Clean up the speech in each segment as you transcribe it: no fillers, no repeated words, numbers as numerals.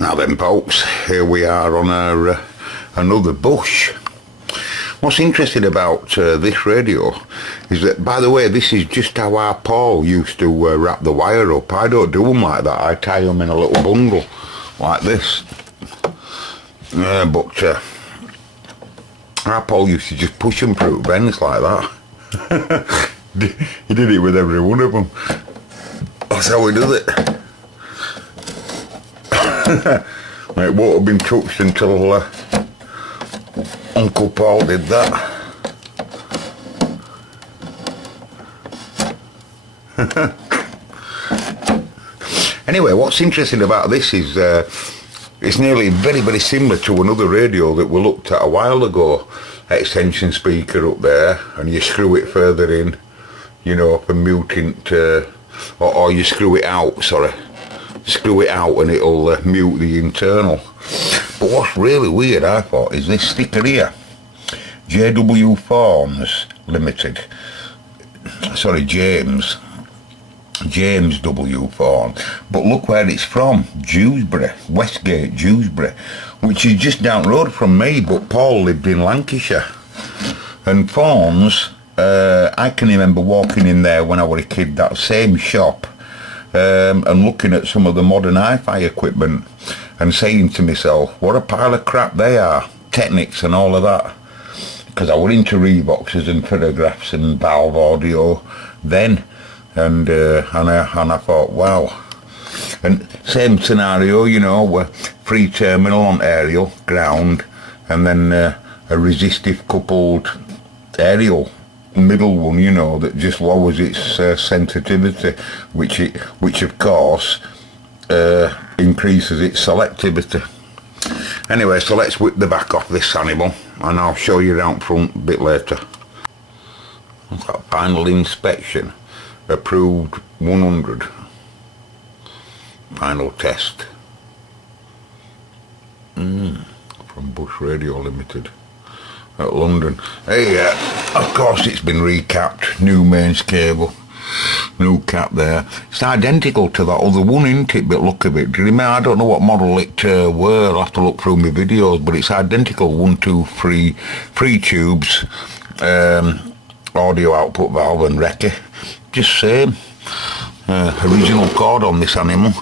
Now then, folks, here we are on our another bush. What's interesting about this radio is that, by the way, this is just how our Paul used to wrap the wire up. I don't do them like that. I tie them in a little bundle like this. But our Paul used to just push them through bends like that. He did it with every one of them. That's how he does it. It won't have been touched until Uncle Paul did that. Anyway, what's interesting about this is it's nearly very, very similar to another radio that we looked at a while ago. Extension speaker up there, and you screw it further in, you know, for muting or you screw it out, screw it out and it'll mute the internal. But what's really weird, I thought, is this sticker here, JW Fawns Limited, sorry, James W. Fawn. But look where it's from, Dewsbury, Westgate, Dewsbury, which is just down the road from me, but Paul lived in Lancashire. And Fawns, I can remember walking in there when I was a kid, that same shop, and looking at some of the modern hi-fi equipment and saying to myself, what a pile of crap they are, Technics and all of that. Because I was into Reeboxes and photographs and valve audio then, and I thought, wow. And same scenario, you know, where free terminal on aerial, ground, and then a resistive coupled aerial middle one, you know, that just lowers its sensitivity, which of course increases its selectivity. Anyway, so let's whip the back off this animal, and I'll show you out front a bit later. That final inspection, approved 100. Final test. From Bush Radio Limited at London. Hey, of course it's been recapped, new mains cable, new cap there. It's identical to that other one, isn't it? But look at it. Do you remember? I don't know what model it were. I'll have to look through my videos, but it's identical. 1, 2, 3 tubes, audio output valve and recce. Just same. Original cord on this animal.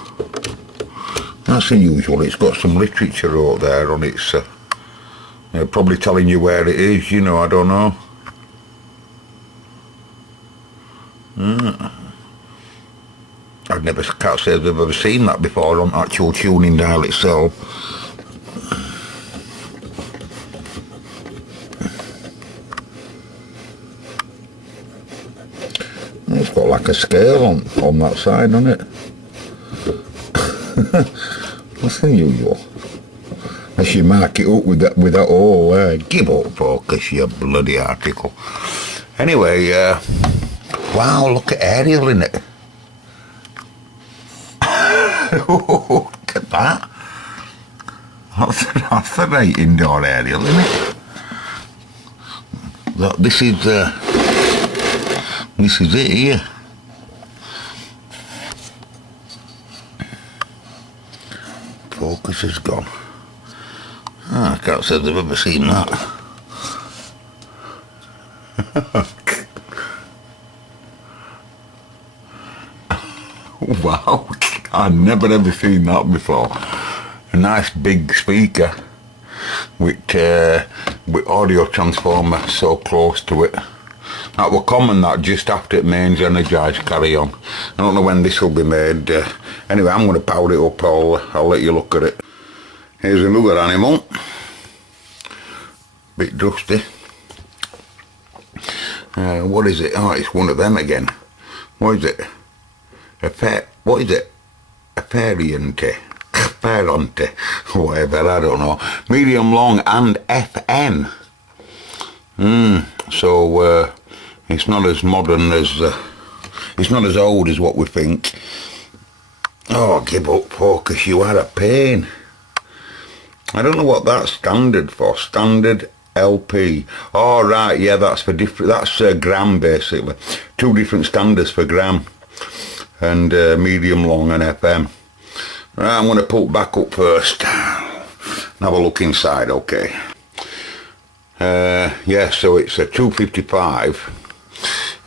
That's unusual. It's got some literature out there on its, probably telling you where it is, you know, I don't know. Can't say I've ever seen that before on actual tuning dial itself. It's got like a scale on that side, hasn't it? That's unusual. As you mark it up with that oh, give up focus, you bloody article. Anyway, wow, look at aerial in it. Look at that. That's a right indoor aerial, isn't it? This is it here. Focus is gone. I can't say I've ever seen that. Wow, I've never ever seen that before. A nice big speaker with audio transformer so close to it. That were common, that just after it mains energised carry on. I don't know when this will be made. Anyway, I'm going to power it up. I'll let you look at it. Here's another animal. Bit dusty. What is it? Oh, it's one of them again. What is it? What is it? A Ferrante, whatever, I don't know. Medium long and FN. So it's not as modern as, it's not as old as what we think. Oh, give up focus, you are a pain. I don't know what that's standard for. Standard LP. Oh right, yeah, that's for different, that's gram basically. 2 different standards for gram. And medium long and FM. Right, I'm going to pull back up first and have a look inside, okay. Yeah, so it's a 255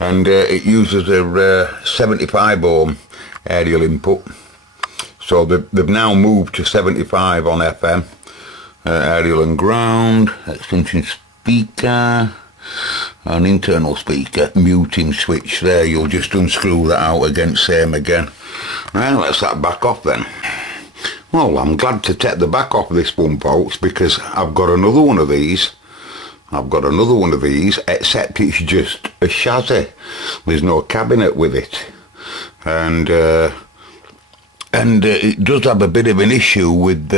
and it uses a 75 ohm aerial input. So they've now moved to 75 on FM, aerial and ground, extension speaker, an internal speaker, muting switch there. You'll just unscrew that out again, same again. Right, let's that back off then. Well, I'm glad to take the back off this one, folks, because I've got another one of these. Except it's just a chassis. There's no cabinet with it. And it does have a bit of an issue with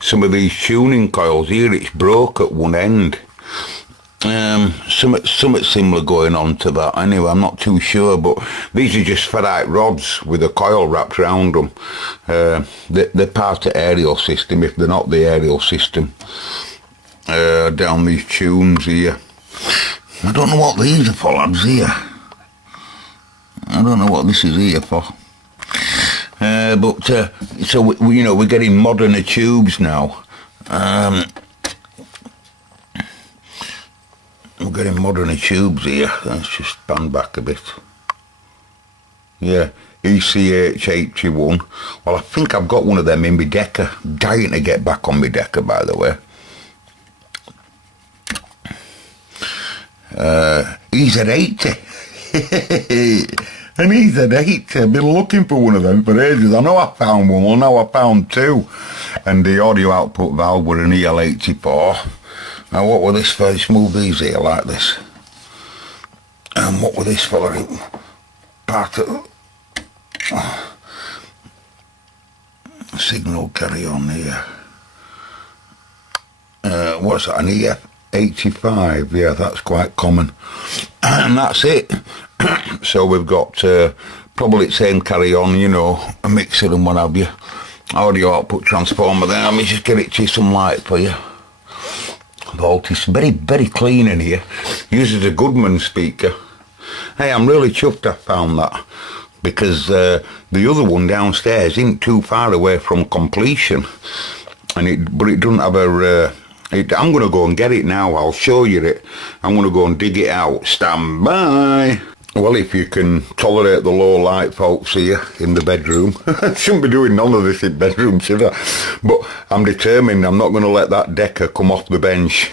some of these tuning coils here. It's broke at one end. Something similar going on to that. Anyway, I'm not too sure, but these are just ferrite rods with a coil wrapped around them. They're part of the aerial system, if they're not the aerial system. Down these tunes here. I don't know what these are for, lads, here. I don't know what this is here for. So we're getting moderner tubes now. We're getting moderner tubes here. Let's just pan back a bit. Yeah, ECH 81. Well, I think I've got one of them in my Decker. Dying to get back on my Decker, by the way. EZ80. An EZ80. I've been looking for one of them for ages. I know I found one. Well, now I found two. And the audio output valve were an EL84. Now, what were this for? Let's move these here like this. And what were this for? Part of signal carry on here. What's that? An EF85. Yeah, that's quite common. And that's it. So we've got probably the same carry on, you know, a mixer and what have you. Audio output transformer there. Let me just get it to some light for you. Voltage, very, very clean in here. Uses a Goodman speaker. Hey, I'm really chuffed I found that, because the other one downstairs isn't too far away from completion, and but it doesn't have a. I'm going to go and get it now. I'll show you it. I'm going to go and dig it out. Stand by. Well, if you can tolerate the low light, folks, here in the bedroom. I shouldn't be doing none of this in bedroom, should I? But I'm determined I'm not going to let that Decker come off the bench.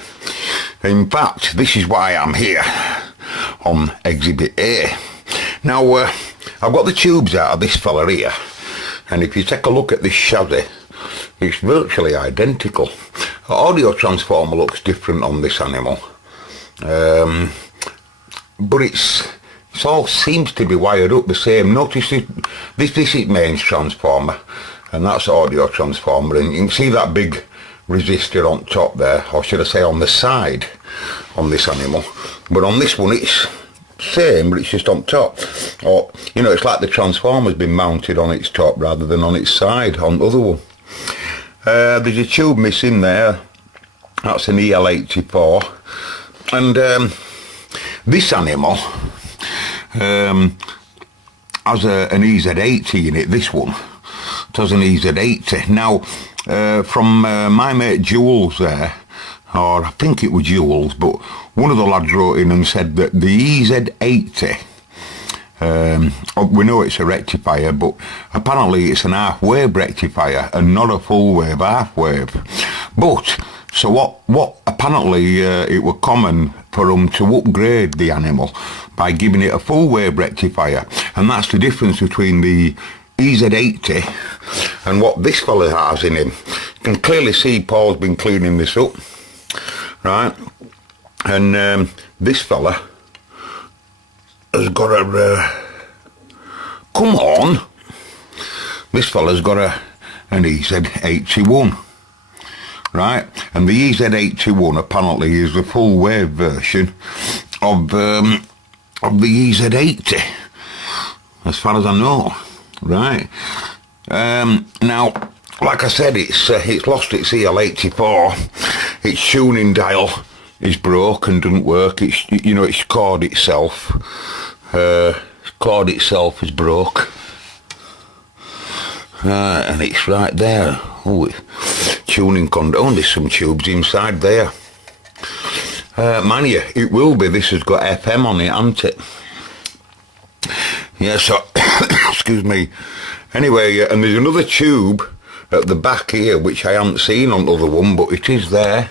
In fact, this is why I'm here on Exhibit A. Now, I've got the tubes out of this fella here. And if you take a look at this chassis, it's virtually identical. The audio transformer looks different on this animal. But it all seems to be wired up the same. Notice this is mains transformer, and that's audio transformer, and you can see that big resistor on top there, or should I say on the side on this animal. But on this one it's same, but it's just on top. Or, you know, it's like the transformer's been mounted on its top rather than on its side on the other one. There's a tube missing there. That's an EL84. And this animal has an EZ80 in it, this one. It has an EZ80. Now, from my mate Jules there, or I think it was Jules, but one of the lads wrote in and said that the EZ80, we know it's a rectifier, but apparently it's an half-wave rectifier and not a full-wave half-wave. But, so what apparently it were common for them to upgrade the animal by giving it a full-wave rectifier, and that's the difference between the EZ80 and what this fella has in him. You can clearly see Paul's been cleaning this up, right? And this fella has got a come on, this fella's got an EZ81, right? And the EZ81 apparently is the full wave version of the EZ80, as far as I know, right? Now, like I said, it's lost its EL84. Its tuning dial is broke and doesn't work. It's, you know, its cord itself. Its cord itself is broke. And it's right there. Oh, tuning oh, there's some tubes inside there. Mind you, it will be. This has got FM on it, hasn't it? Yeah, so, excuse me. Anyway, and there's another tube at the back here, which I haven't seen on the other one, but it is there.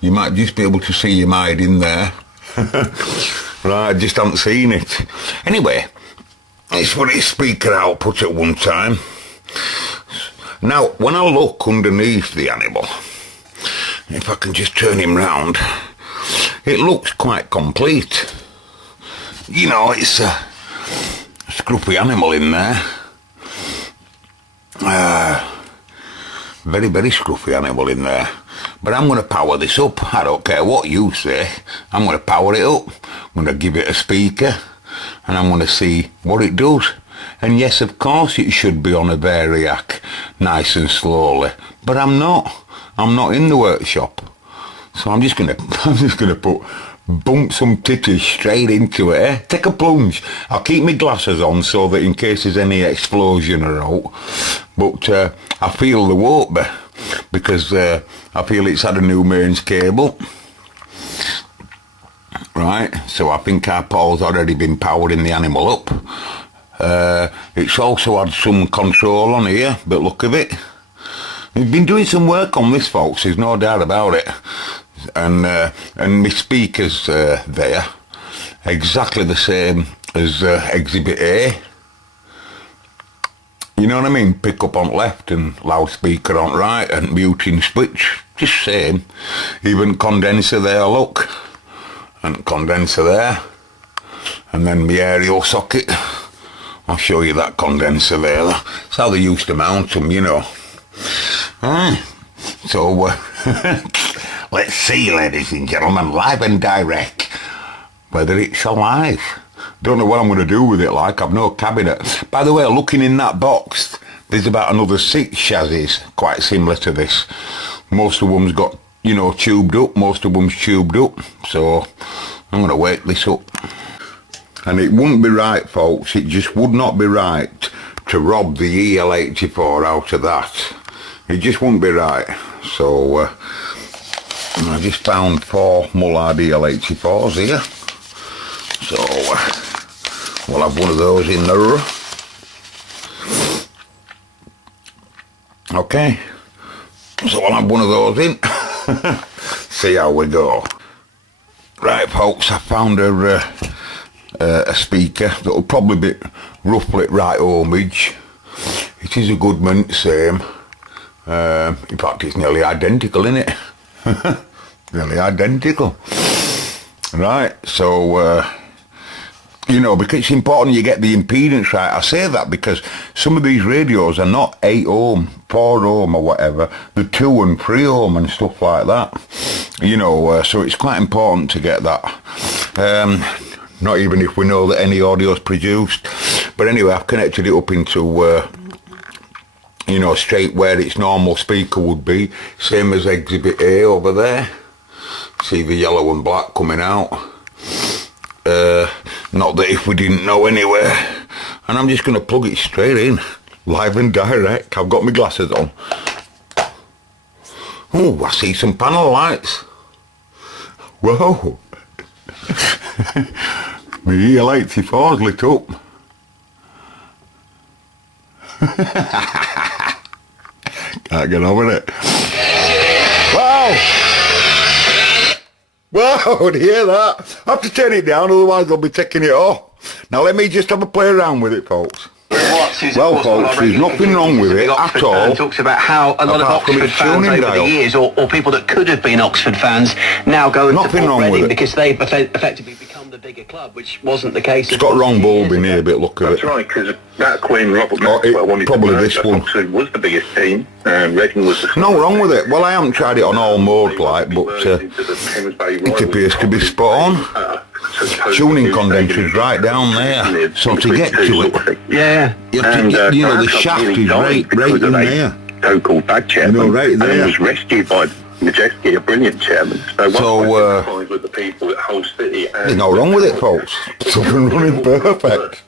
You might just be able to see him hide in there. Right, I just haven't seen it. Anyway, it's for his speaker output at one time. Now, when I look underneath the animal, if I can just turn him round, it looks quite complete. You know, it's a scruffy animal in there. Very, very scruffy animal in there. But I'm going to power this up. I don't care what you say. I'm going to power it up. I'm going to give it a speaker. And I'm going to see what it does. And yes, of course it should be on a variac, nice and slowly. But I'm not. I'm not in the workshop. So I'm just going to bump some titties straight into it, eh? Take a plunge. I'll keep my glasses on so that in case there's any explosion or out. But I feel there won't be, because I feel it's had a new mains cable. Right, so I think our Paul's already been powering the animal up. It's also had some control on here, but look at it. We've been doing some work on this, folks, there's no doubt about it. And my speaker's there, exactly the same as Exhibit A. You know what I mean? Pick up on left and loudspeaker on right and muting switch, just same. Even condenser there, look. And condenser there. And then my aerial socket. I'll show you that condenser there. That's how they used to mount them, you know. So, let's see, ladies and gentlemen, live and direct, whether it's alive. Don't know what I'm going to do with it, like, I've no cabinet. By the way, looking in that box, there's about another 6 chassis, quite similar to this. Most of them's got, you know, tubed up, most of them's tubed up, so I'm going to wake this up. And it wouldn't be right, folks, it just would not be right to rob the EL84 out of that. It just wouldn't be right. So, I just found 4 Mullard EL84s here. So, we'll have one of those in there. Okay. So I'll have one of those in. See how we go. Right, folks, I found a speaker that will probably be roughly right homage. It is a Goodman, same. In fact, it's nearly identical, isn't it? Nearly identical. Right, so, you know, because it's important you get the impedance right. I say that because some of these radios are not 8 ohm, 4 ohm or whatever. They're 2 and 3 ohm and stuff like that. You know, so it's quite important to get that. Not even if we know that any audio is produced. But anyway, I've connected it up into, you know, straight where its normal speaker would be. Same as Exhibit A over there. See the yellow and black coming out. Not that if we didn't know anywhere. And I'm just going to plug it straight in. Live and direct. I've got my glasses on. Oh, I see some panel lights. Whoa. My EL84's lit up. Can't get over it. Wow! Wow, do you hear that? I have to turn it down, otherwise they'll be taking it off. Now let me just have a play around with it, folks. Well, folks, there's nothing wrong with it at all. Talks about how a lot of Oxford fans over the years, or people that could have been Oxford fans, now go and support Reading because they've effectively become the bigger club, which wasn't the case. It's got wrong bulb in here, but look at it. That's right, because that's when Robert Maxwell wanted probably to this one. Oxford was the biggest team, Reading was the... No wrong with it. Well, I haven't tried it on all modes, like, but it appears to be spot on. Tuning condenser's right down there, so to get to it, yeah, you have to get, you know, the shaft is right in there. So-called bad chairman, you know, right there. And he was rescued by Majeski, a brilliant chairman. So with the people at Hull City, there's no wrong with it, folks. It's up and running perfect.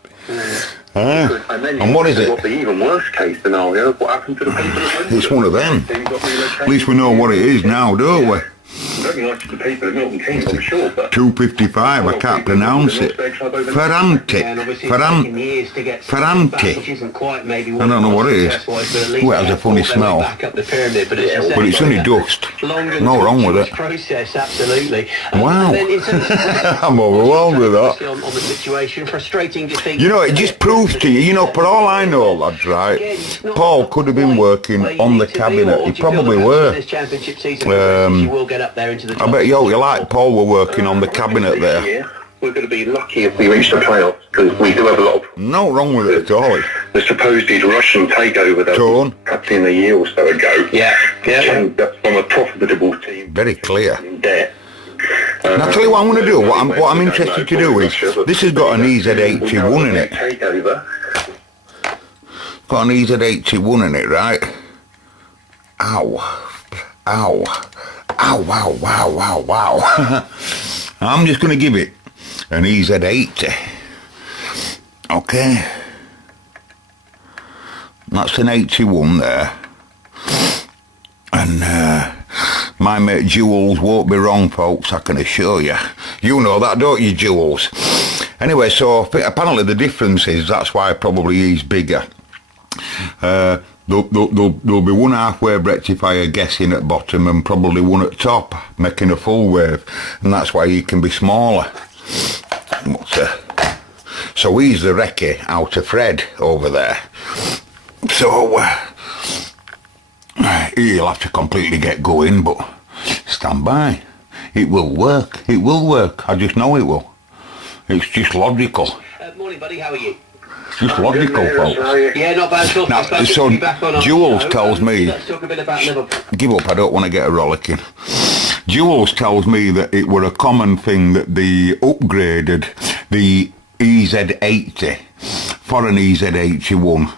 And what is it? What the even worse case scenario? What happened to the people? It's one of them. At least we know what it is now, don't we? Very nice to the people of Milton Keynes, I'm sure, but 255, I can't pronounce it. Ferrante. I don't know what it is. Well, it has a funny smell. But it's only dust. No wrong with it. Wow. I'm overwhelmed with that. You know, it just proves to you, for all I know, lads, right, Paul could have been working on the cabinet. He probably were. I bet you like Paul were working on the cabinet there. We're going to be lucky if we reach the playoffs, because we do have a lot of... No wrong with it at all. The supposed Russian takeover that was happening a year or so ago. Changed that from a profitable team. Very clear. In debt. And I'll tell you what I'm going to do. What I'm interested to do is, this has got an EZ81 in it. Got an EZ81 in it, right? Ow. Ow. Ow, wow, wow, wow, wow. I'm just going to give it an EZ80. Okay. That's an 81 there. And my mate Jules won't be wrong, folks, I can assure you. You know that, don't you, Jules? Anyway, so apparently the difference is that's why probably he's bigger. There'll be one half-wave rectifier guessing at bottom and probably one at top making a full wave, and that's why he can be smaller. So he's the recce out of Fred over there. So he'll have to completely get going, but stand by. It will work. It will work. I just know it will. It's just logical. Morning, buddy. How are you? Just logical, folks. Yeah, not bad. Now, so Jules tells me, let's talk a bit about Liverpool. Give up, I don't want to get a rollicking. Jules tells me that it were a common thing that they upgraded the EZ80 for an EZ81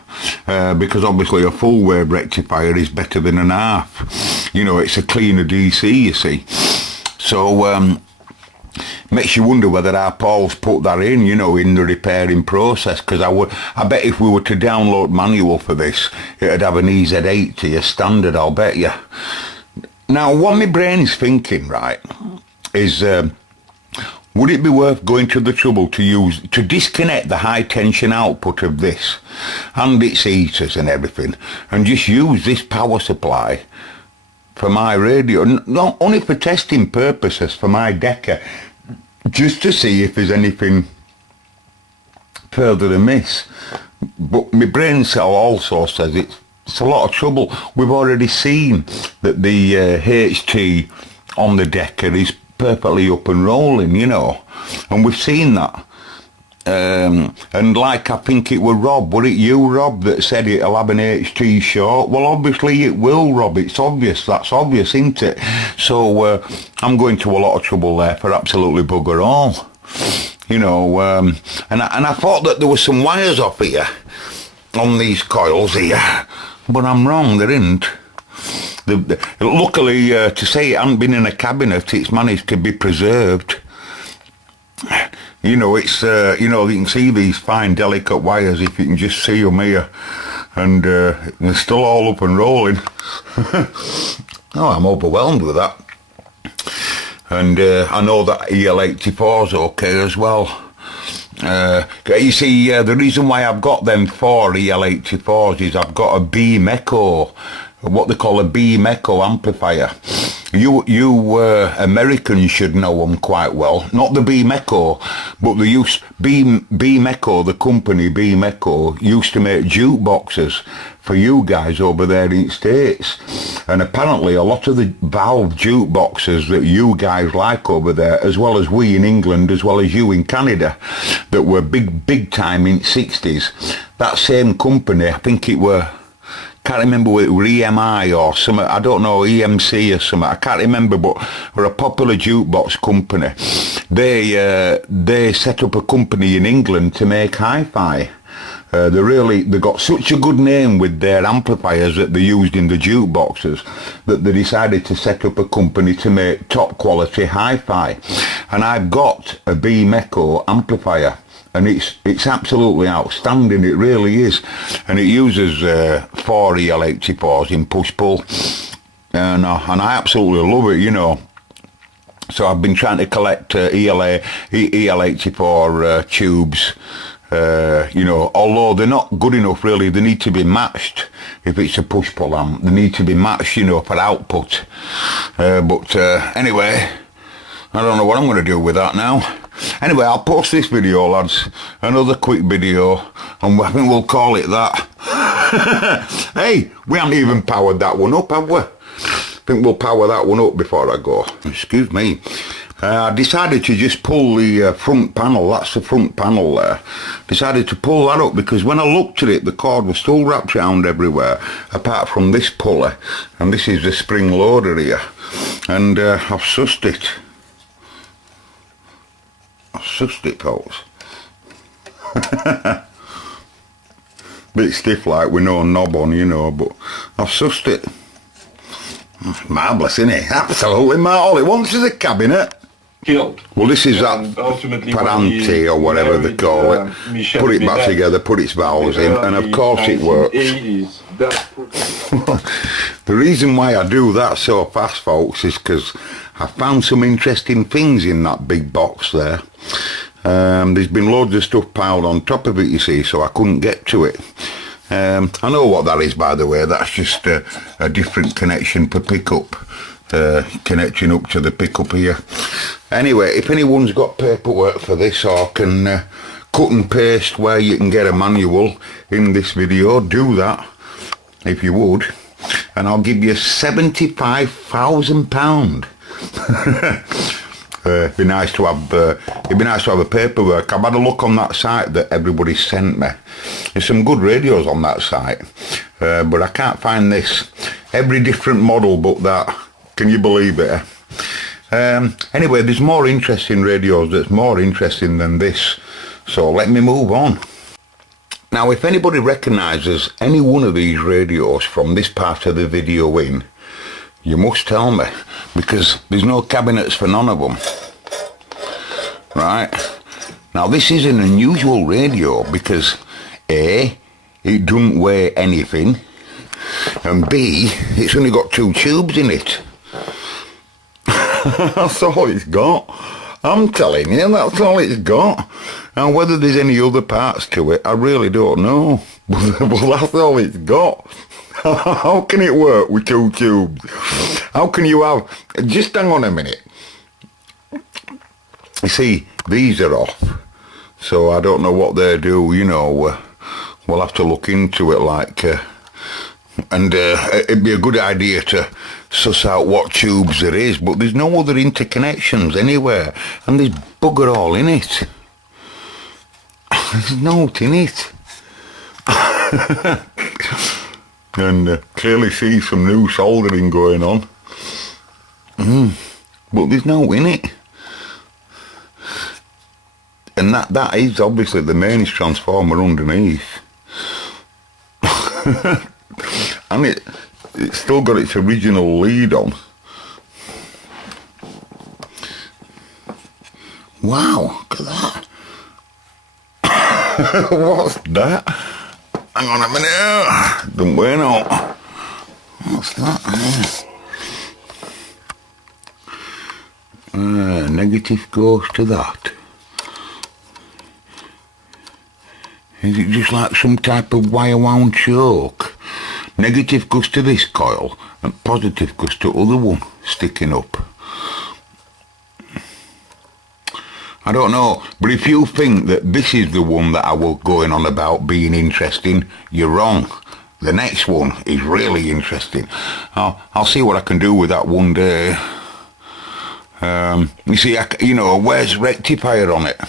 because obviously a full wave rectifier is better than an half. It's a cleaner DC, you see. So makes you wonder whether our Paul's put that in, in the repairing process, because I bet if we were to download manual for this, it'd have an EZ80 as standard, I'll bet you. Now, what my brain's thinking, right, is would it be worth going to the trouble to disconnect the high tension output of this and its heaters and everything, and just use this power supply for my radio, not only for testing purposes for my Decker, just to see if there's anything further amiss. But my brain cell also says it's a lot of trouble. We've already seen that the HT on the Decker is perfectly up and rolling, and we've seen that. And like I think it were Rob, were it you, Rob, that said it'll have an HT short? Well, obviously it will, Rob. It's obvious. That's obvious, isn't it? So I'm going to a lot of trouble there for absolutely bugger all. And I thought that there were some wires off here on these coils here, but I'm wrong, there isn't. Luckily, to say it hasn't been in a cabinet, it's managed to be preserved. It's, you can see these fine, delicate wires if you can just see them here. And they're still all up and rolling. I'm overwhelmed with that. And I know that EL84's okay as well. You see, the reason why I've got them 4 EL84s is I've got a Beam Echo, what they call a Beam Echo amplifier. You Americans should know them quite well. Not the Beam Echo, but Beam Echo, the company Beam Echo, used to make jukeboxes for you guys over there in the States. And apparently a lot of the valve jukeboxes that you guys like over there, as well as we in England, as well as you in Canada, that were big time in the 60s, that same company, I think it were, can't remember whether it were EMI or something, I don't know, EMC or something, I can't remember, but were a popular jukebox company. They set up a company in England to make hi-fi. They got such a good name with their amplifiers that they used in the jukeboxes that they decided to set up a company to make top quality hi-fi. And I've got a Beam Echo amplifier, and it's absolutely outstanding. It really is, and it uses 4 EL84s in push-pull, and I absolutely love it, you know. So I've been trying to collect EL84 tubes, you know, although they're not good enough really. They need to be matched. If it's a push-pull amp, they need to be matched, you know, for output. But anyway, I don't know what I'm going to do with that now. Anyway, I'll post this video, lads, another quick video, and I think we'll call it that. Hey, we haven't even powered that one up, have we? I think we'll power that one up before I go. Excuse me. I decided to just pull the front panel. That's the front panel there. Decided to pull that up because when I looked at it, the cord was still wrapped around everywhere, apart from this pulley. And this is the spring loader here. And I've sussed it. I've sussed it, folks. Bit stiff like with no knob on, you know, but I've sussed it. Marvellous, isn't it? Absolutely marvellous. All it wants is a cabinet. Killed. Well, this is that Parante or whatever they call it. Put it back together, put its valves in, and of course it works. The reason why I do that so fast, folks, is because I found some interesting things in that big box there. There's been loads of stuff piled on top of it, you see, so I couldn't get to it. I know what that is, by the way. That's just a different connection per pickup. Connection up to the pickup here. Anyway, if anyone's got paperwork for this or can cut and paste where you can get a manual in this video, do that if you would, and I'll give you £75,000. It'd be nice to have a paperwork. I've had a look on that site that everybody sent me. There's some good radios on that site, but I can't find this. Every different model but that. Can you believe it? Anyway, there's more interesting radios that's more interesting than this. So let me move on. Now, if anybody recognises any one of these radios from this part of the video in, you must tell me, because there's no cabinets for none of them. Right? Now, this is an unusual radio because A, it doesn't weigh anything, and B, it's only got 2 tubes in it. That's all it's got. I'm telling you, that's all it's got. And whether there's any other parts to it, I really don't know. But that's all it's got. How can it work with 2 tubes? How can you have... Just hang on a minute. You see, these are off. So I don't know what they do, you know. We'll have to look into it, like... and it'd be a good idea to suss out what tubes there is, but there's no other interconnections anywhere, and there's bugger all in it. There's naught in it. And clearly see some new soldering going on. But there's no in it. And that is obviously the mains transformer underneath. And it's still got its original lead on. Wow, look at that. What's that? Hang on a minute. Don't weigh no. What's that? Negative goes to that. Is it just like some type of wire wound choke? Negative goes to this coil and positive goes to other one sticking up. I don't know, but if you think that this is the one that I was going on about being interesting, you're wrong. The next one is really interesting. I'll see what I can do with that one day. You see, you know, where's rectifier on it?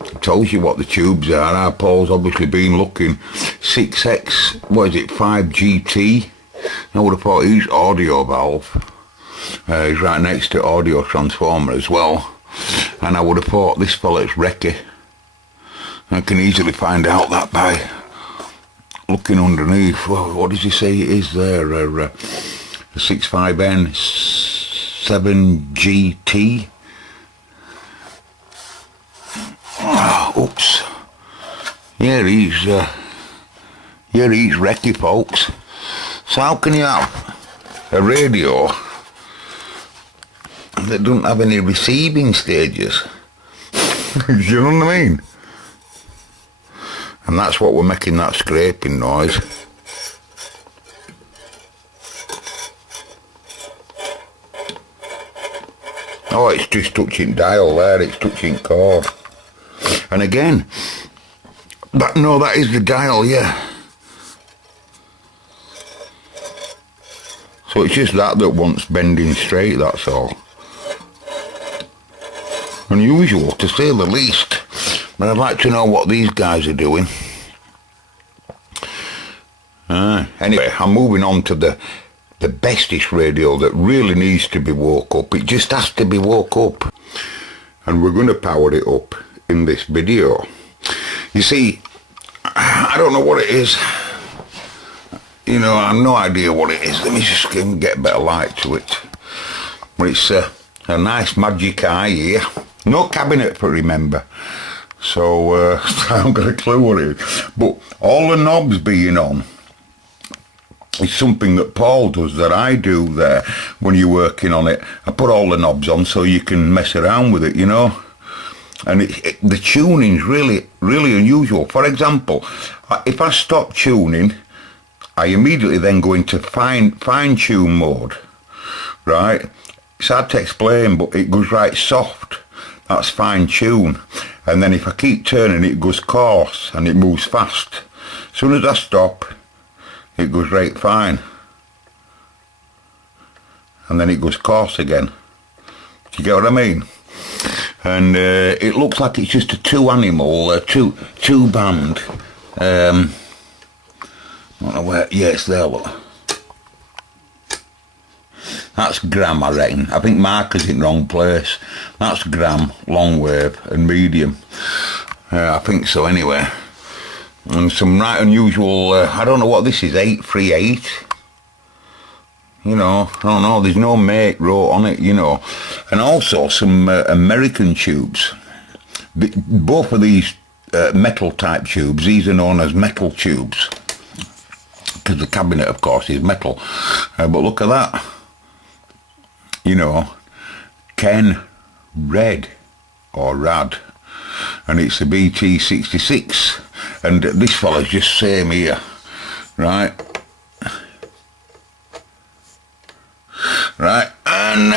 It tells you what the tubes are. Our Paul's obviously been looking. 6X, what is it, 5GT? I would have thought he's audio valve. He's right next to audio transformer as well. And I would have thought this fella's recce. I can easily find out that by looking underneath. Well, what does he say it is there? A 65N 7GT. Oh, Yeah, he's wrecky, folks. So how can you have a radio that doesn't have any receiving stages? You know what I mean? And that's what we're making that scraping noise. Oh, it's just touching dial there, it's touching cord. And again, that is the dial, yeah. So it's just that wants bending straight, that's all. Unusual, to say the least. But I'd like to know what these guys are doing. Anyway, I'm moving on to the bestest radio that really needs to be woke up. It just has to be woke up. And we're going to power it up in this video. You see, I don't know what it is. You know, I have no idea what it is. Let me just get a bit of light to it. But it's a nice magic eye here. No cabinet, for remember. So, I haven't got a clue what it is. But all the knobs being on is something that Paul does, that I do there when you're working on it. I put all the knobs on so you can mess around with it, you know. And the tuning's really, really unusual. For example, if I stop tuning, I immediately then go into fine-tune mode, right? It's hard to explain, but it goes right soft. That's fine-tune. And then if I keep turning, it goes coarse and it moves fast. As soon as I stop, it goes right fine. And then it goes coarse again. Do you get what I mean? And it looks like it's just a two-band. I don't know where. Yeah, it's there, look. That's gram, I reckon. I think marker's in the wrong place. That's gram, long wave, and medium. I think so, anyway. And some right unusual, I don't know what this is, 838. You know, I don't know, there's no make wrote on it, you know. And also some American tubes. Both of these metal type tubes, these are known as metal tubes. Because the cabinet, of course, is metal. But look at that. You know, Ken Red, or Rad. And it's a BT66. And this fella's just same here, right? Right, and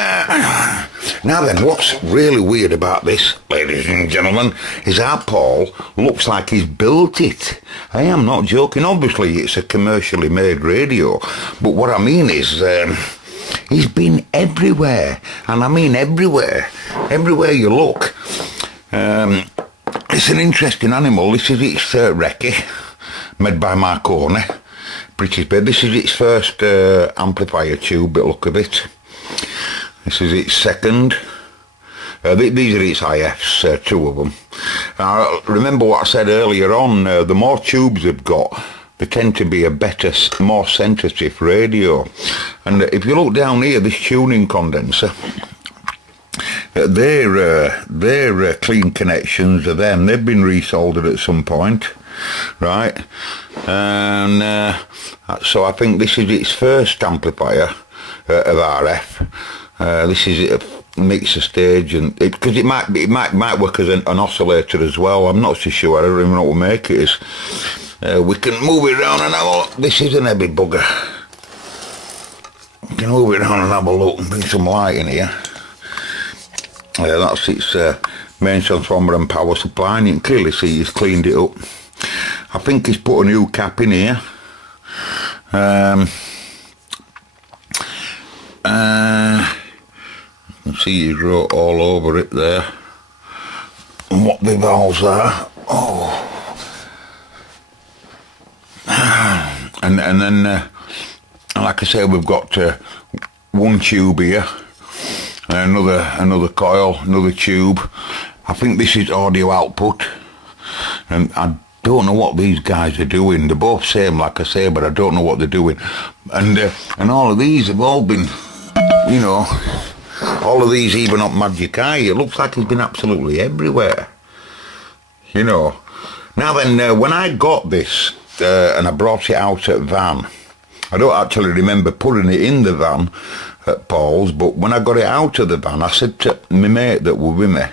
now then, what's really weird about this, ladies and gentlemen, is our Paul looks like he's built it. I am not joking. Obviously, it's a commercially made radio, but what I mean is, he's been everywhere, and I mean everywhere. Everywhere you look. It's an interesting animal. This is its recce, made by Marconi. British bed. This is its first amplifier tube, but look at it. This is its second. These are its IFs, two of them. Now, remember what I said earlier on, the more tubes they've got, they tend to be a better, more sensitive radio. And if you look down here, this tuning condenser, they're clean connections of them. They've been resoldered at some point, right? And so I think this is its first amplifier of RF. This is a mixer stage, and because it might work as an oscillator as well. I'm not so sure. I don't even know what make it is. We can move it around and have a look. This is an heavy bugger. We can move it around and have a look and bring some light in here. That's its main transformer and power supply, and you can clearly see he's cleaned it up. I think he's put a new cap in here. You can see he's wrote all over it there. And what the valves are. Oh. And then, like I say, we've got one tube here. Another coil, another tube. I think this is audio output, and I don't know what these guys are doing. They're both same, like I say, but I don't know what they're doing. And all of these have all been, you know, all of these, even up Magic Eye, it looks like it's been absolutely everywhere. You know, Now then, when I got this, and I brought it out at van, I don't actually remember putting it in the van at Paul's, but when I got it out of the van, I said to my mate that were with me,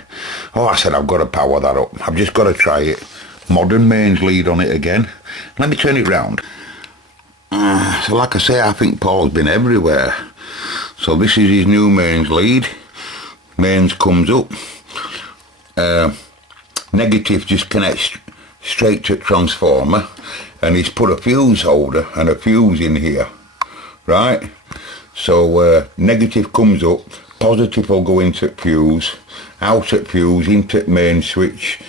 I said, I've got to power that up. I've just got to try it. Modern mains lead on it again. Let me turn it round. So like I say, I think Paul's been everywhere. So this is his new mains lead. Mains comes up. Negative just connects straight to transformer, and he's put a fuse holder and a fuse in here, right? So negative comes up, positive will go into fuse, out at fuse, into main switch.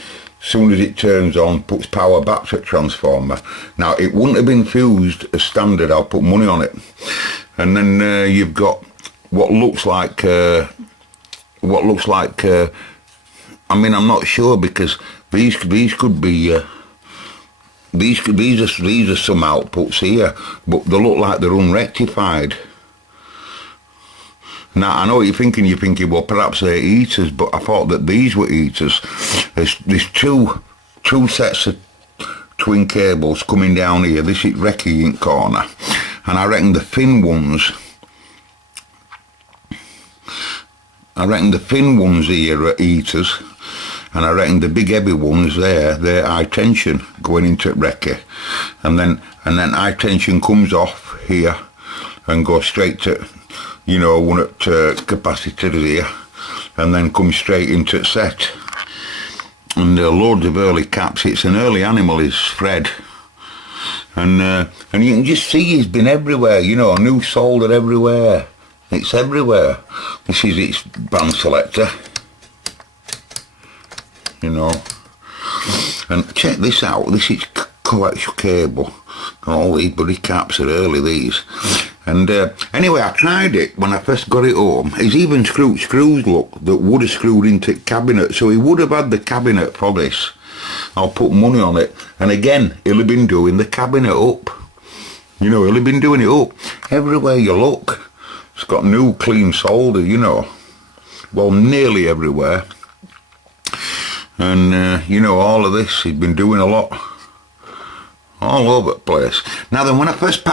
As soon as it turns on, puts power back to transformer. Now it wouldn't have been fused as standard, I'll put money on it. And then you've got what looks like I mean, I'm not sure, because these could be these are some outputs here, but they look like they're unrectified. Now I know what you're thinking, well, perhaps they're heaters, but I thought that these were heaters. There's two sets of twin cables coming down here. This is recce in corner, and I reckon the thin ones here are heaters, and I reckon the big heavy ones there, they're high tension going into recce, and then high tension comes off here and goes straight to, you know, one at capacitor here, and then comes straight into set. And loads of early caps. It's an early animal, is Fred, and you can just see he's been everywhere. You know, new solder everywhere. It's everywhere. This is its band selector, you know. And check this out. This is coax cable. All these bloody caps are early, these. And anyway, I tried it when I first got it home. He's even screws, look, that would have screwed into the cabinet. So he would have had the cabinet for this. I'll put money on it. And again, he'll have been doing the cabinet up. You know, he'll have been doing it up. Everywhere you look, it's got new clean solder, you know. Well, nearly everywhere. And, you know, all of this, he's been doing a lot. All over the place. Now then, when I first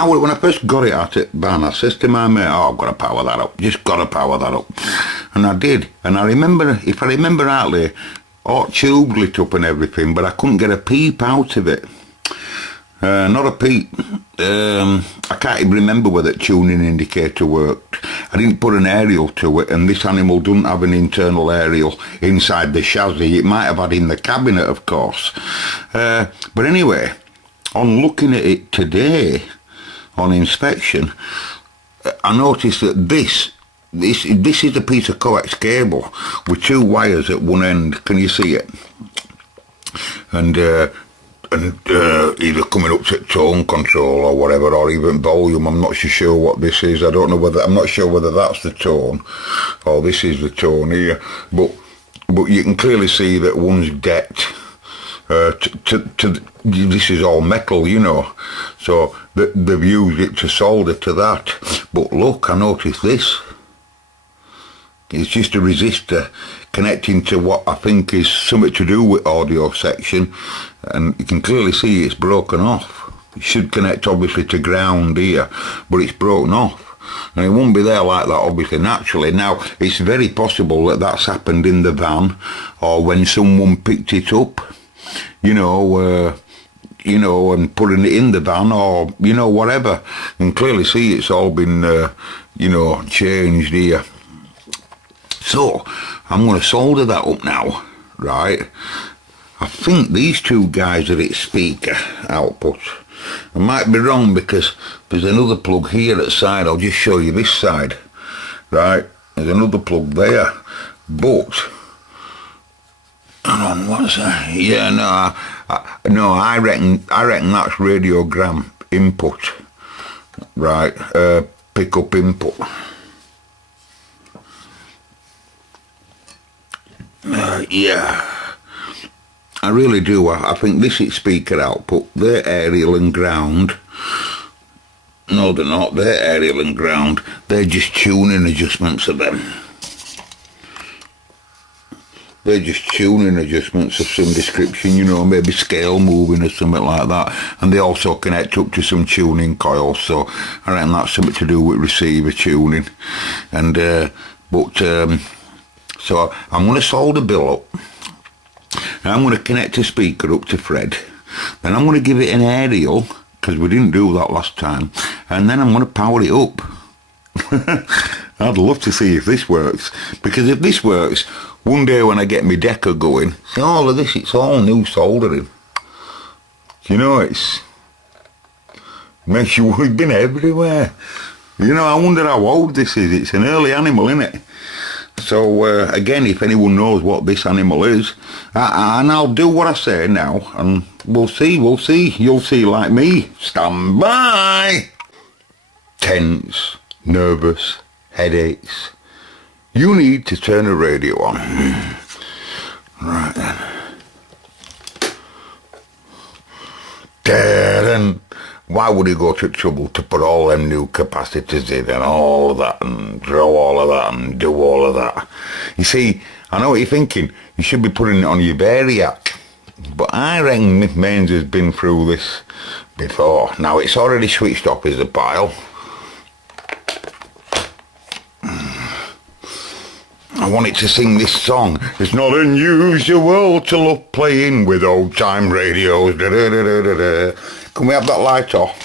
got it at it, van, I says to my mate, I've got to power that up. Just got to power that up. And I did. And I remember, if I remember rightly, all tubes lit up and everything, but I couldn't get a peep out of it. Not a peep. I can't even remember whether the tuning indicator worked. I didn't put an aerial to it, and this animal doesn't have an internal aerial inside the chassis. It might have had in the cabinet, of course. But anyway, on looking at it today, on inspection, I noticed that this is a piece of coax cable with two wires at one end. Can you see it? And either coming up to tone control or whatever, or even volume. I'm not so sure what this is. I'm not sure whether that's the tone or this is the tone here. But you can clearly see that one's decked. This is all metal, you know, so they've used it to solder to that. But look, I noticed this. It's just a resistor connecting to what I think is something to do with audio section, and you can clearly see it's broken off. It should connect obviously to ground here, but it's broken off. And it won't be there like that obviously naturally. Now it's very possible that that's happened in the van, or when someone picked it up, you know, and putting it in the van, or, you know, whatever. And clearly see it's all been, you know, changed here. So, I'm going to solder that up now, right? I think these two guys are its speaker output. I might be wrong, because there's another plug here at the side. I'll just show you this side, right? There's another plug there, but hang on, what's that? Yeah, no, I reckon that's radiogram input, right? Pickup input. Yeah, I really do. I think this is speaker output. They're aerial and ground. No, they're not. They're aerial and ground. They're just tuning adjustments of them. They're just tuning adjustments of some description, you know, maybe scale moving or something like that. And they also connect up to some tuning coils, so I reckon that's something to do with receiver tuning. And, so I'm going to solder Bill up. And I'm going to connect a speaker up to Fred. Then I'm going to give it an aerial, because we didn't do that last time. And then I'm going to power it up. I'd love to see if this works, because if this works, one day when I get my decker going, see all of this, it's all new soldering. You know, it makes you, we've been everywhere. You know, I wonder how old this is. It's an early animal, isn't it? So, again, if anyone knows what this animal is, and I'll do what I say now, and we'll see, you'll see like me. Stand by! Tense, nervous, headaches. You need to turn the radio on. Right then. And why would he go to trouble to put all them new capacitors in and all of that and draw all of that and do all of that? You see, I know what you're thinking. You should be putting it on your Variac. But I reckon Miss Mains has been through this before. Now it's already switched off as a pile. I wanted to sing this song. It's not unusual to love playing with old time radios. Da, da, da, da, da, da. Can we have that light off?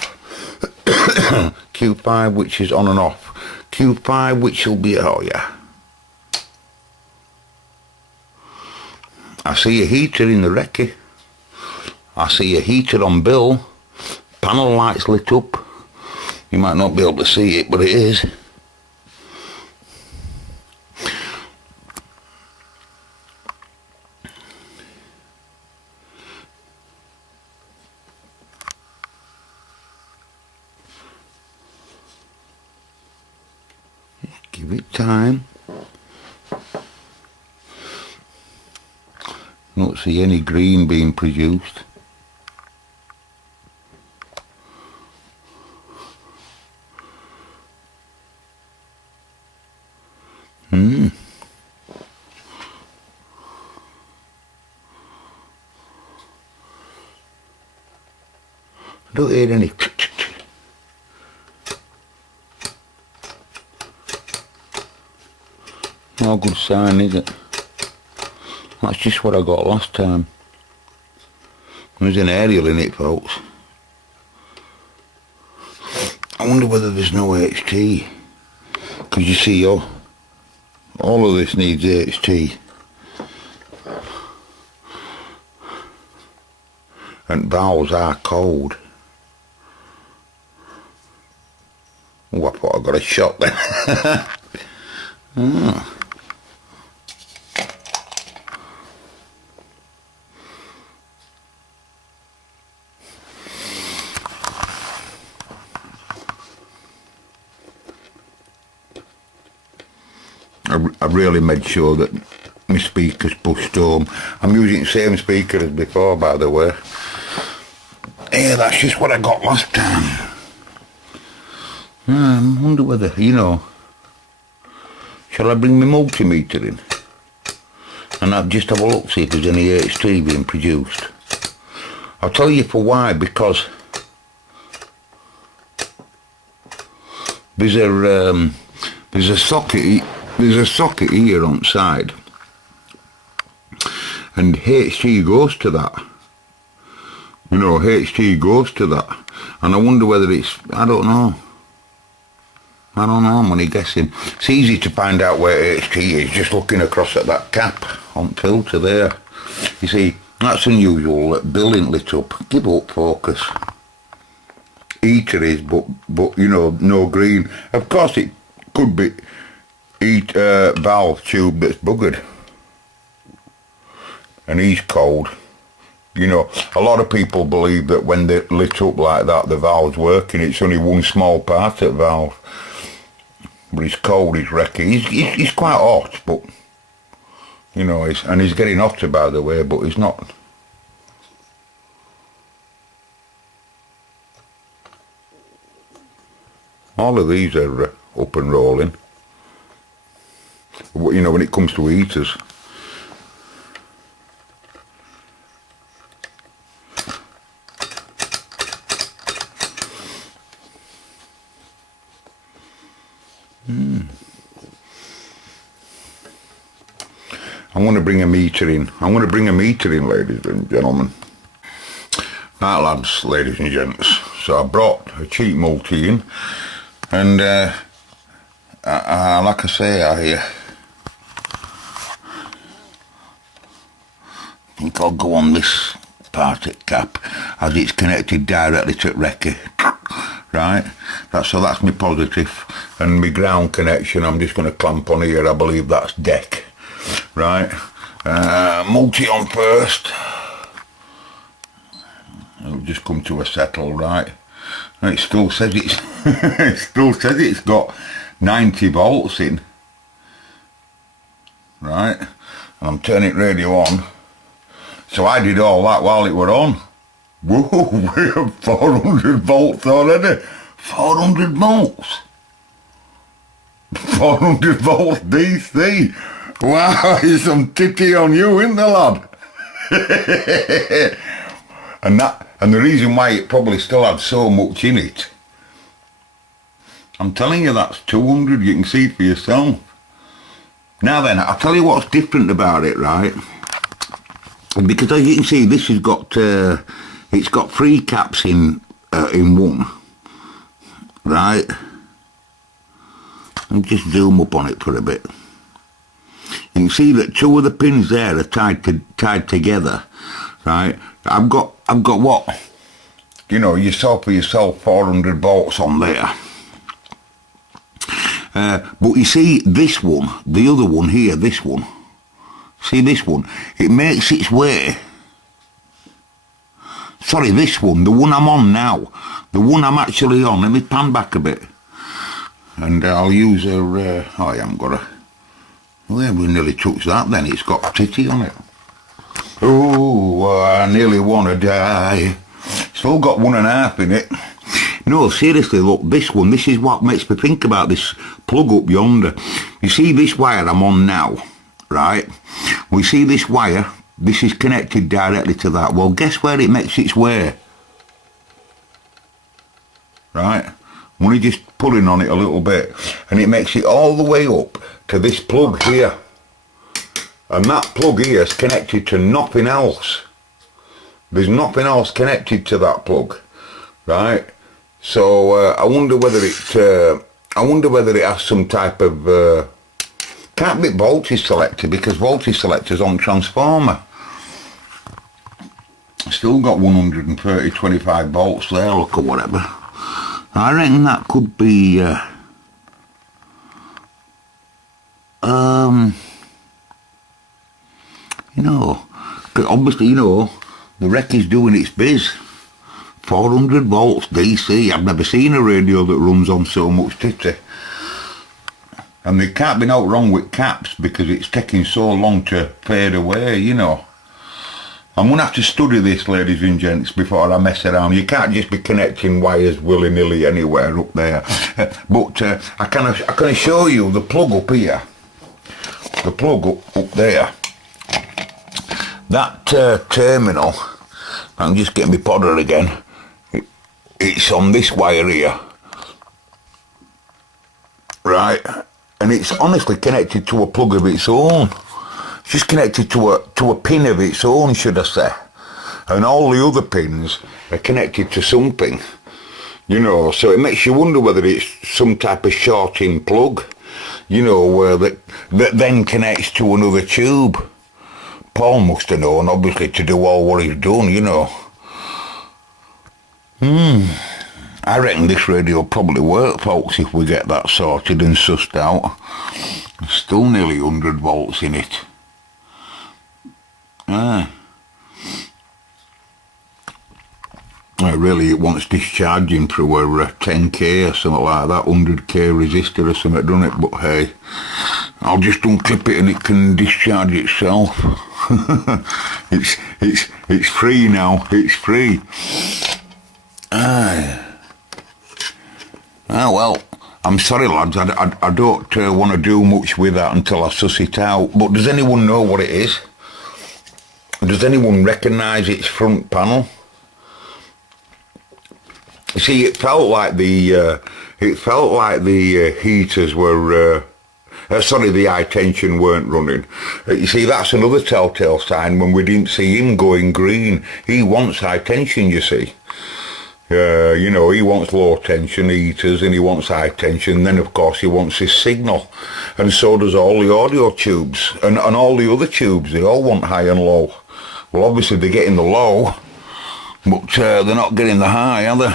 Q5, which is on and off. Q5, which will be, oh yeah. I see a heater in the recce. I see a heater on Bill. Panel lights lit up. You might not be able to see it, but it is. Give it time. Don't see any green being produced. I don't hear any. No good sign, is it? That's just what I got last time. There's an aerial in it, folks. I wonder whether there's no HT. Because you see, all of this needs HT. And valves are cold. Oh, I thought I got a shot then. Oh. I really made sure that my speaker's pushed home. I'm using the same speaker as before, by the way. Yeah, that's just what I got last time. I wonder whether, you know, shall I bring my multimeter in? And I'll just have a look, see if there's any HT being produced. I'll tell you for why, because there's a socket here on side, and HT goes to that. You know, HT goes to that, and I wonder whether it's, I don't know, I'm only guessing. It's easy to find out where HT is just looking across at that cap on filter there. You see, that's unusual that Bill ain't lit up. Give up focus. Heater is, but you know, no green. Of course it could be valve tube that's buggered. And he's cold. You know, a lot of people believe that when they're lit up like that, the valve's working. It's only one small part of the valve. But he's cold, he's wrecky. He's quite hot, but, you know, and he's getting hotter, by the way, but he's not. All of these are up and rolling. You know, when it comes to heaters. I'm going to bring a meter in. Ladies and gentlemen. Right, lads, ladies and gents. So I brought a cheap multi in, and like I say, I think I'll go on this party cap as it's connected directly to Recce. Right, so that's my positive, and my ground connection I'm just going to clamp on here. I believe that's deck. Right, multi on first. It'll just come to a settle, right? And it still says it's got 90 volts in. Right, and I'm turning radio on. So I did all that while it were on. Whoa, we have 400 volts already. 400 volts. 400 volts DC. Wow, there's some titty on you, isn't there, lad? And the reason why it probably still had so much in it, I'm telling you, that's 200. You can see it for yourself. Now then, I'll tell you what's different about it, right? Because as you can see, this has got it's got 3 caps in one, right? I'll just zoom up on it for a bit. You can see that 2 of the pins there are tied together, right? I've got what, you know, you saw for yourself 400 volts on there. But you see this one, the other one here, this one. See this one? It makes its way. Sorry, this one, the one I'm on now. The one I'm actually on. Let me pan back a bit. And I'll use a... oh, I haven't got a... Well, we nearly touched that then. It's got titty on it. Oh, I nearly want to die. Still got 1.5 in it. No, seriously, look, this one, this is what makes me think about this plug up yonder. You see this wire I'm on now, right? We see this wire, this is connected directly to that. Well, guess where it makes its way? Right? I'm only just pulling on it a little bit, and it makes it all the way up to this plug here. And that plug here is connected to nothing else. There's nothing else connected to that plug, right? So I wonder whether it has some type of can't be voltage selector, because voltage selector's on transformer. Still got 130, 25 volts there, look, or whatever. I reckon that could be you know, obviously, you know, the Recce's doing its biz. 400 volts DC. I've never seen a radio that runs on so much titty. And there can't be no wrong with caps, because it's taking so long to fade away, you know. I'm going to have to study this, ladies and gents, before I mess around. You can't just be connecting wires willy-nilly anywhere up there. But I can show you the plug up here. The plug up there. That terminal, I'm just getting my podder again. It's on this wire here. Right? And it's honestly connected to a plug of its own. It's just connected to a pin of its own, should I say. And all the other pins are connected to something. You know, so it makes you wonder whether it's some type of short-in plug, you know, that then connects to another tube. Paul must have known, obviously, to do all what he's done, you know. I reckon this radio will probably work, folks, if we get that sorted and sussed out. There's still nearly 100 volts in it. Really, it wants discharging through a 10k or something like that, 100k resistor or something, doesn't it? But hey, I'll just unclip it and it can discharge itself. It's free now. It's free. Well, I'm sorry, lads. I don't want to do much with that until I suss it out. But does anyone know what it is? Does anyone recognise its front panel? See, it felt like the heaters were Sorry, the high tension weren't running. You see, that's another telltale sign when we didn't see him going green. He wants high tension, you see. You know, he wants low tension heaters and he wants high tension. Then, of course, he wants his signal. And so does all the audio tubes and all the other tubes. They all want high and low. Well, obviously, they're getting the low, but they're not getting the high, are they?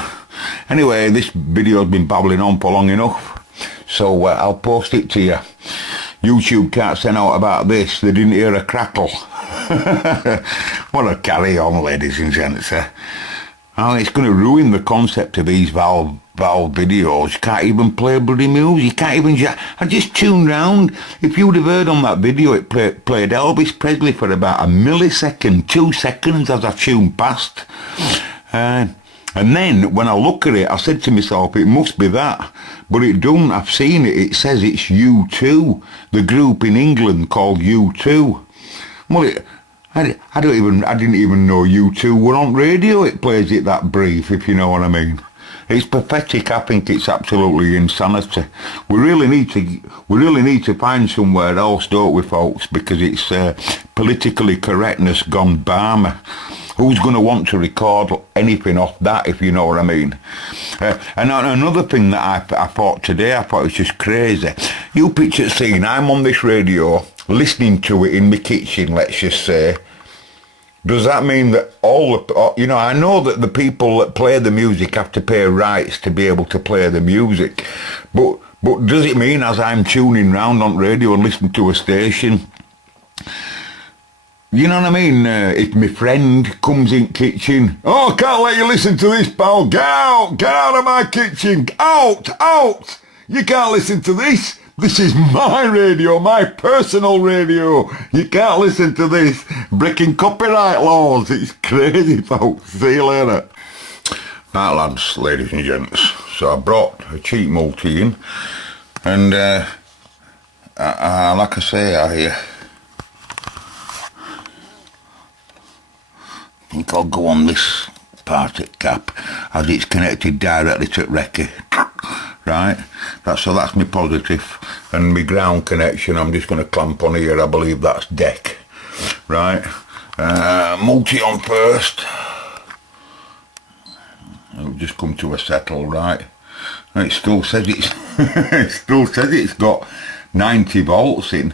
Anyway, this video's been babbling on for long enough. So I'll post it to you. YouTube can't send out about this. They didn't hear a crackle. What a carry on, ladies and gents. Oh, it's going to ruin the concept of these Valve videos. You can't even play bloody music. You can't even... I just tuned round. If you'd have heard on that video, it played Elvis Presley for about a millisecond, 2 seconds as I tuned past. And then, when I look at it, I said to myself, it must be that. But it don't. I've seen it. It says it's U2, the group in England called U2. Well, I didn't even know U2 were on radio. It plays it that brief, if you know what I mean. It's pathetic. I think it's absolutely insanity. We really need to find somewhere else, don't we, folks? Because it's politically correctness gone balmy. Who's going to want to record anything off that, if you know what I mean? And another thing that I thought today, I thought it was just crazy. You picture seeing, I'm on this radio, listening to it in my kitchen, let's just say. Does that mean that you know, I know that the people that play the music have to pay rights to be able to play the music, but does it mean as I'm tuning round on radio and listening to a station, you know what I mean? If my friend comes in kitchen, oh, I can't let you listen to this, pal. Get out of my kitchen. Out. You can't listen to this. This is my radio, my personal radio. You can't listen to this. Breaking copyright laws. It's crazy, folks. See you later. Right, lads, ladies and gents. So I brought a cheap multi in. And, like I say, I think I'll go on this party cap as it's connected directly to Recce. Right, so that's my positive, and my ground connection I'm just going to clamp on here. I believe that's deck. Right, multi on first. It'll just come to a settle, right? And it still says it's got 90 volts in.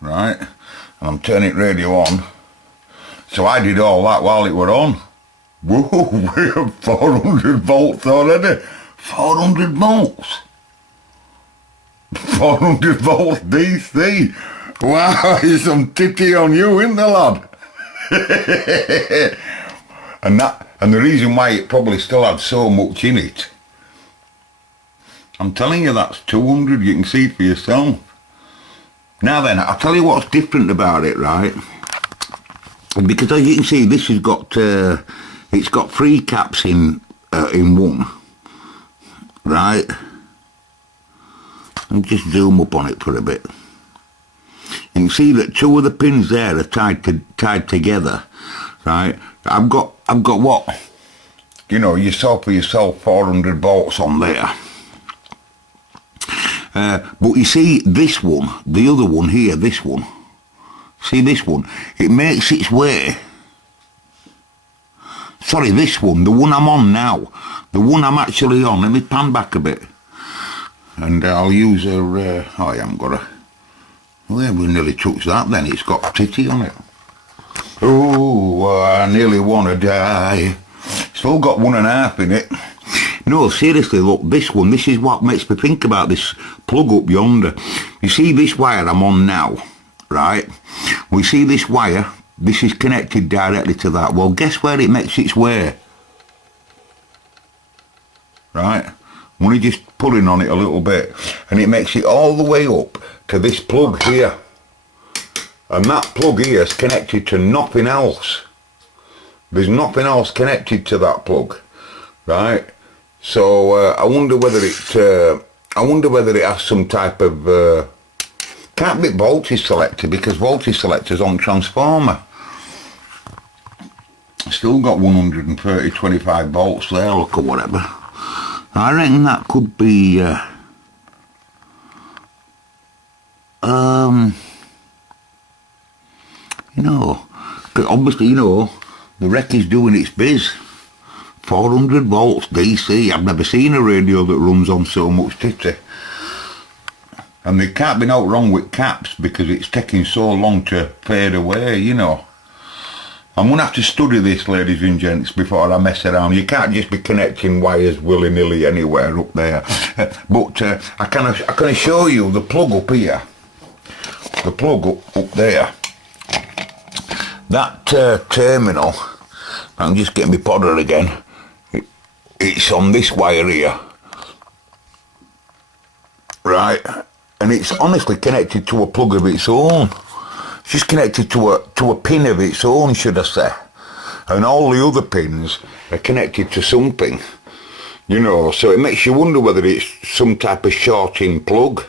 Right, and I'm turning radio on. So I did all that while it were on. Whoa, we have 400 volts already. 400 volts. 400 volts DC. Wow, there's some titty on you, isn't there, lad? and the reason why it probably still had so much in it, I'm telling you, that's 200. You can see for yourself. Now then, I'll tell you what's different about it, right? Because as you can see, this has got it's got 3 caps in one, right? And just zoom up on it for a bit. You can see that 2 of the pins there are tied together, right? I've got what? You know, you saw for yourself 400 volts on there. But you see this one, the other one here, this one. See this one? It makes its way. Sorry, this one, the one I'm on now. The one I'm actually on. Let me pan back a bit. And I'll use a... oh, I haven't got a... Well, we nearly touched that then. It's got titty on it. Oh, I nearly want to die. Still got 1.5 in it. No, seriously, look, this one, this is what makes me think about this plug up yonder. You see this wire I'm on now, right? We see this wire, this is connected directly to that. Well, guess where it makes its way? Right? I'm only just pulling on it a little bit, and it makes it all the way up to this plug here. And that plug here is connected to nothing else. There's nothing else connected to that plug, right? So I wonder whether it has some type of can't be voltage selector, because voltage selector's on transformer. Still got 130, 25 volts there, look, or whatever. I reckon that could be You know, but obviously, you know, the wreck is doing its biz. 400 volts DC. I've never seen a radio that runs on so much titty. And they can't be no wrong with caps because it's taking so long to fade away, you know. I'm going to have to study this, ladies and gents, before I mess around. You can't just be connecting wires willy-nilly anywhere up there. But I can show you the plug up here. The plug up there. That terminal, I'm just getting my podder again. It's on this wire here. Right. And it's honestly connected to a plug of its own. It's just connected to a pin of its own, should I say. And all the other pins are connected to something. You know, so it makes you wonder whether it's some type of short-in plug,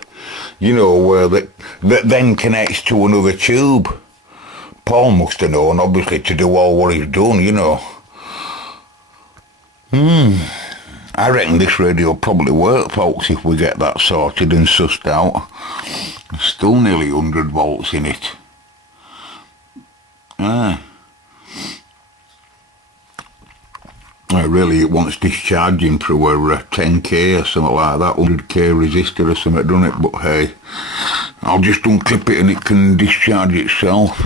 you know, that then connects to another tube. Paul must have known, obviously, to do all what he's done, you know. I reckon this radio will probably work, folks, if we get that sorted and sussed out. There's still nearly 100 volts in it. Really, it wants discharging through a 10k or something like that, 100k resistor or something, doesn't it? But hey, I'll just unclip it and it can discharge itself.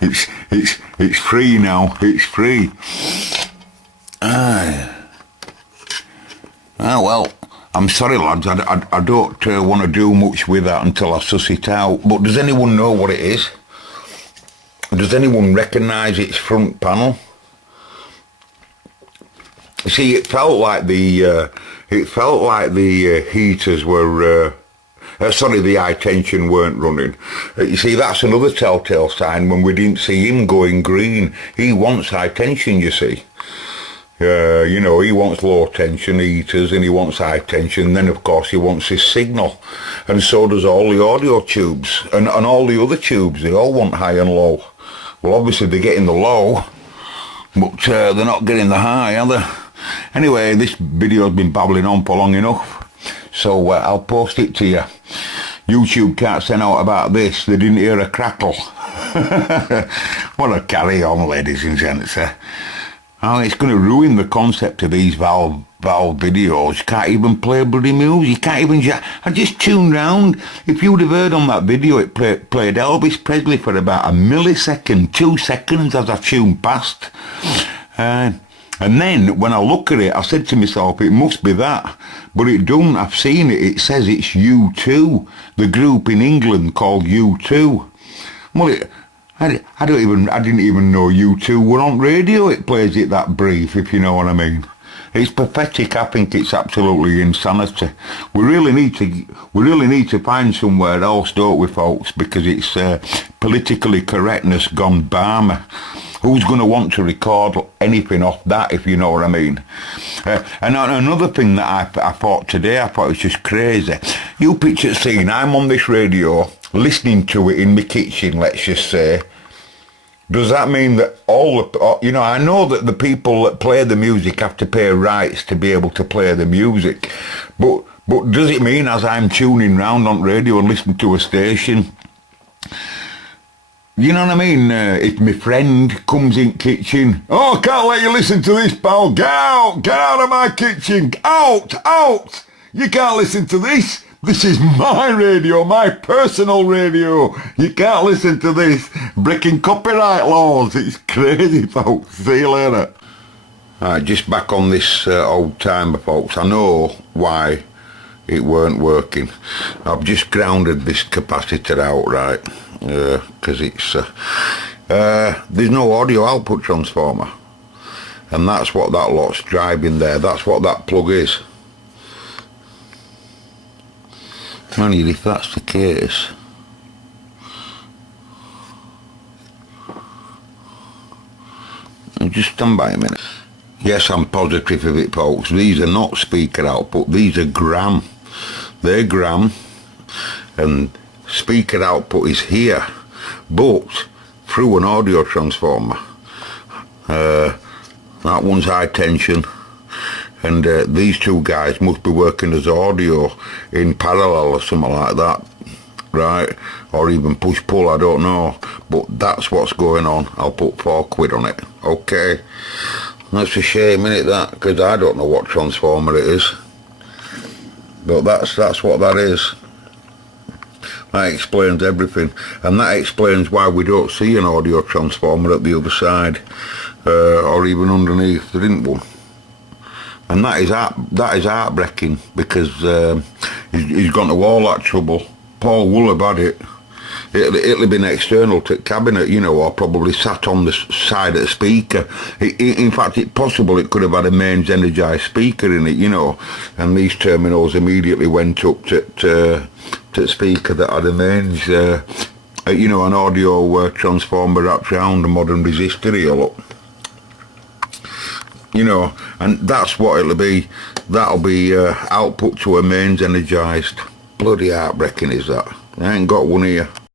It's free now. It's free. Well, I'm sorry, lads. I don't want to do much with that until I suss it out. But does anyone know what it is? Does anyone recognise its front panel? You see, it felt like the heaters were. The high tension weren't running. You see, that's another telltale sign when we didn't see him going green. He wants high tension, you see. You know, he wants low tension heaters and he wants high tension. Then, of course, he wants his signal. And so does all the audio tubes. And all the other tubes, they all want high and low. Well, obviously, they're getting the low, but they're not getting the high, are they? Anyway, this video's been babbling on for long enough. So I'll post it to you. YouTube can't send out about this. They didn't hear a crackle. What a carry on, ladies and gents. Oh, it's going to ruin the concept of these valve videos. You can't even play bloody music. You can't even... I just tuned round. If you'd have heard on that video, it played Elvis Presley for about a millisecond, 2 seconds as I tuned past. And then, when I look at it, I said to myself, it must be that. But it don't. I've seen it. It says it's U2, the group in England called U2. Well, I didn't even know U2 were on radio. It plays it that brief, if you know what I mean. It's pathetic. I think it's absolutely insanity. We really need to find somewhere else, don't we, folks? Because it's politically correctness gone balmy. Who's going to want to record anything off that, if you know what I mean? And another thing that I thought today, I thought it was just crazy. You picture seeing, I'm on this radio, listening to it in my kitchen, let's just say. Does that mean that you know, I know that the people that play the music have to pay rights to be able to play the music. But does it mean as I'm tuning round on radio and listening to a station, you know what I mean? If my friend comes in kitchen, oh, I can't let you listen to this, pal. Get out of my kitchen. Out. You can't listen to this. This is my radio, my personal radio. You can't listen to this. Breaking copyright laws. It's crazy, folks. See you later. Alright, just back on this old timer, folks. I know why it weren't working. I've just grounded this capacitor out, right? Because it's there's no audio output transformer, and that's what that lot's driving there. That's what that plug is. And if that's the case, just stand by a minute. Yes, I'm positive of it, folks. These are not speaker output. These are gram. They're gram, and speaker output is here, but through an audio transformer. That one's high tension, and these two guys must be working as audio in parallel or something like that. right? Or even push-pull, I don't know. But that's what's going on. I'll put £4 on it. Okay. That's a shame, innit, that? Because I don't know what transformer it is. But that's what that is. That explains everything. And that explains why we don't see an audio transformer at the other side. Or even underneath. There isn't one. And that is heartbreaking, because he's gone to all that trouble. Paul will have had it. It'll have been external to the cabinet, you know, or probably sat on the side of the speaker. In fact, it's possible it could have had a mains energised speaker in it, you know, and these terminals immediately went up to the speaker that had a mains, you know, an audio transformer wrapped around a modern resistor here, look. You know, and that's what it'll be. That'll be output to a mains energised. Bloody heartbreaking is that. I ain't got one here.